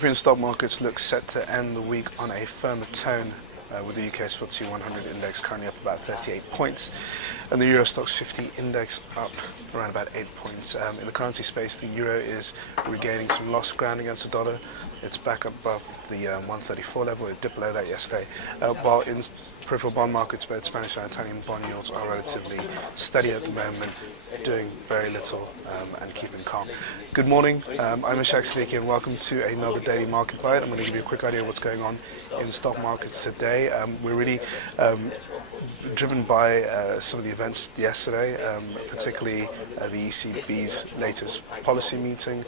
European stock markets look set to end the week on a firmer tone, with the UK's FTSE 100 index currently up about 38 points, and the Euro Stoxx 50 index up around about 8 points. In the currency space, the euro is regaining some lost ground against the dollar. It's back above the 134 level. It dipped below that yesterday, while in peripheral bond markets, both Spanish and Italian bond yields are relatively steady at the moment, doing very little and keeping calm. Good morning, I'm Ishaq, Siddiqi, and welcome to another daily market bite. I'm going to give you a quick idea of what's going on in stock markets today. We're really driven by some of the events yesterday, particularly the ECB's latest policy meeting,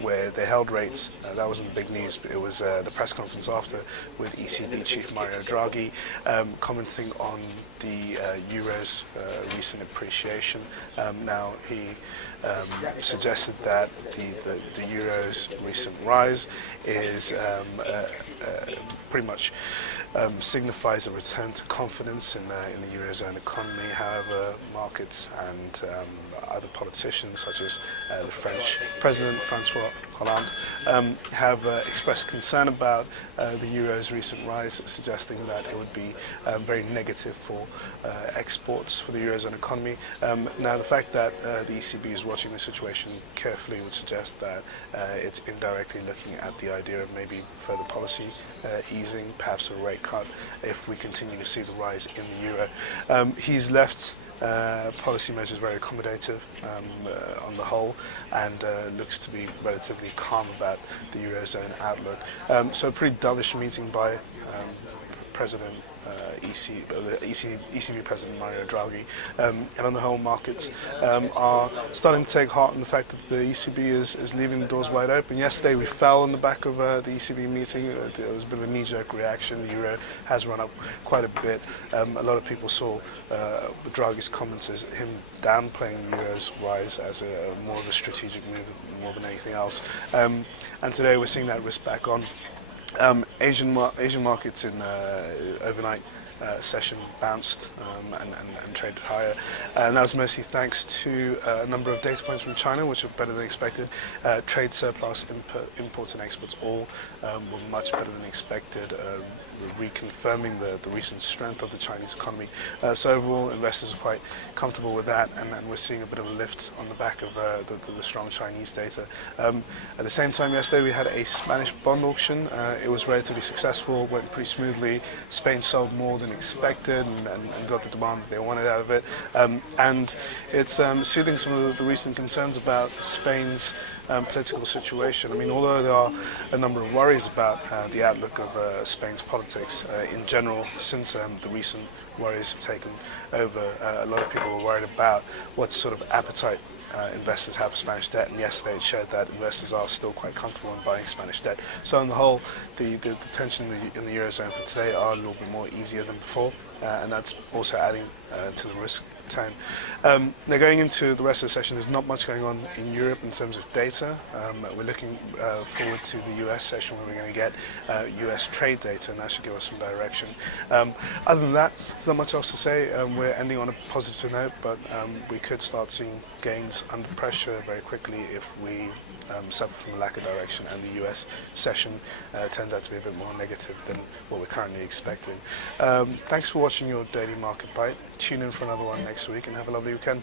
where they held rates. That wasn't big news, but it was the press conference after with ECB Chief Mario Draghi commenting on the euro's recent appreciation. Now he suggested that the euro's recent rise is pretty much signifies a return to confidence in the eurozone economy. However, markets and other politicians, such as the French President Francois Hollande, have expressed concern about the euro's recent rise, suggesting that it would be very negative for exports for the eurozone economy. Now, the fact that the ECB is watching the situation carefully would suggest that it's indirectly looking at the idea of maybe further policy easing, perhaps a rate cut, if we continue to see the rise in the euro. He's left policy measures very accommodative on the whole, and looks to be relatively calm about the eurozone outlook. So a pretty dovish meeting by ECB President Mario Draghi, and on the whole, markets are starting to take heart in the fact that the ECB is leaving the doors wide open. Yesterday we fell on the back of the ECB meeting. There was a bit of a knee-jerk reaction. The euro has run up quite a bit. A lot of people saw Draghi's comments as him downplaying the euro's rise as more of a strategic move more than anything else. And today we're seeing that risk back on. Asian markets in overnight session bounced and traded higher, and that was mostly thanks to a number of data points from China, which were better than expected. Trade surplus, imports and exports all were much better than expected, reconfirming the recent strength of the Chinese economy. So overall, investors are quite comfortable with that, and we're seeing a bit of a lift on the back of the strong Chinese data. At the same time, yesterday we had a Spanish bond auction. It was relatively successful, went pretty smoothly. Spain sold more than expected and got the demand that they wanted out of it. And it's soothing some of the recent concerns about Spain's political situation. I mean, although there are a number of worries about the outlook of Spain's politics in general, since the recent worries have taken over, a lot of people were worried about what sort of appetite investors have for Spanish debt, and yesterday it showed that investors are still quite comfortable in buying Spanish debt. So on the whole, the tension in the eurozone for today are a little bit more easier than before, and that's also adding to the risk tone. Now, going into the rest of the session, there's not much going on in Europe in terms of data. We're looking forward to the US session, where we're going to get US trade data, and that should give us some direction. Other than that, there's not much else to say. We're ending on a positive note, but we could start seeing gains under pressure very quickly if we suffer from the lack of direction, and the US session turns out to be a bit more negative than what we're currently expecting. Thanks for watching your daily market bite. Tune in for another one next week, and have a lovely weekend.